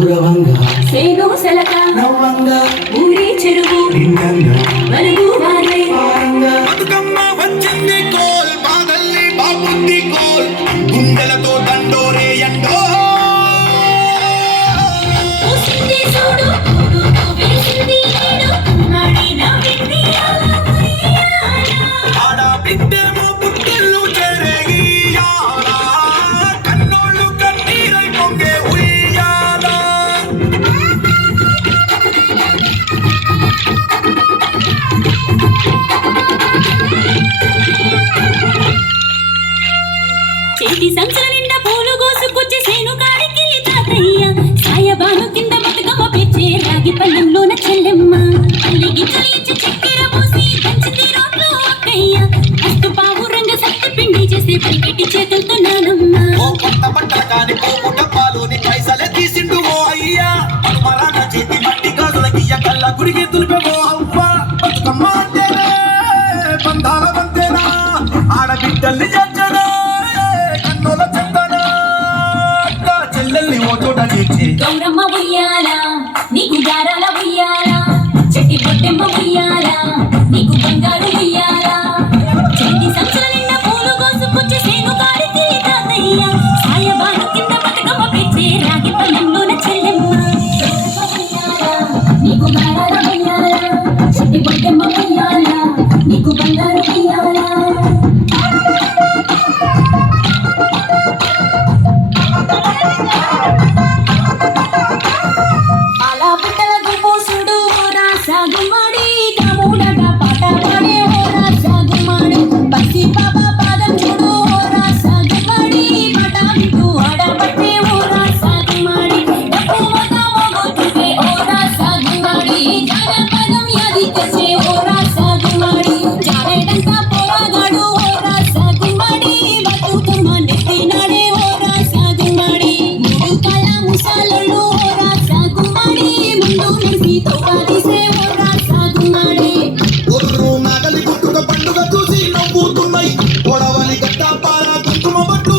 కురవంగా సేను సెలక నవ్వంగా ఊరి చెరువు నిండంగా మలుగు వారై పారంగా బతుకమ్మ వచ్చింది కోల్ బాదల్లి బాబుంది కోల్ గుండెలతో దండోరే ఎండో చూసింది చూడు వేసింది నేడు నాడిన వింది ఆడ బిడ్డేమో పుట్టిల్లు చెరేగియాలా కన్నోళ్ళు కన్నీరై పొంగే ఉయ్యాలా చేతి సంచుల నిండా పూలు కోసుకొచ్చే సేను కాడికి తాతయ్య సాయబాను కింద బతుకమ్మ పెచ్చే రాగి పళ్ళెంలోన చెల్లెమ్మ అల్లిగి చల్లించి చక్కెర పోసి పంచింది రోడ్లో అక్కయ్య అస్తు పావు రంగ సత్తి పిండి చేసే పలికెట్టి చేతులతో నానమ్మ ఓ కొత్త బట్ట కాని పోపు డబ్బాలోని పైసలే తీసిండు ఓ అయ్యా అనుమరాన చేతి మట్టి గాజులకియ్య కళ్ళ గుడికి తులిపేవో అవ్వ బతుకమ్మ అంటేనే బంధాల వంతేనా ఆడబిడ్డల్ని చేర్చడా కన్నుల చెత్తనా అక్క చెల్లెల్ని ఓ చోట చేర్చి గౌరమ్మ ఉయ్యాల నీకు గారాల ఉయ్యాల చెట్టి పొట్టెమ్మ ఉయ్యాల నీకు బంగారు ఉయ్యాల చేతి సంచుల నిండా పూలు కోసుకొచ్చే సేను కాడికి తాతయ్య సాయబాను కింద బతుకమ్మ పెచ్చే రాగి పళ్ళెంలోన చెల్లెమ్మ నీకు గారాల ఉయ్యాల చెట్టి పొట్టెమ్మ ఉయ్యాల నీకు బంగారు ఉయ్యాల అలా పుట్టల గుపోసుడు రాసాగుమాడి తమ్ముడగా పాట పాడే ఓ రాసాగుమాడి పసి పాప పాదం చూడు ఓ రాసాగుమాడి పాట వింటూ ఆడబట్టే ఓ రాసాగుమాడి డప్పు మోత మోగుతుంటే ఓ రాసాగుమాడి జానపదం యాది తెచ్చే ఓ రాసాగుమాడి జారేడంతా పోరాగాడు ఓ రాసాగుమాడి బతుకమ్మ నెత్తినాడే ఓ రాసాగుమాడి మూడు కాళ్ళ ముసాలలు ఓ రాసాగుమాడి ముందు నడిసి తోపాదిసే ఓ రాసాగుమాడి ఒర్రు నాగలి గుట్టుక పండుగ చూసి నవ్వుతున్నాయి పొడవలి గట్ట పాల కుంకుమ బట్టు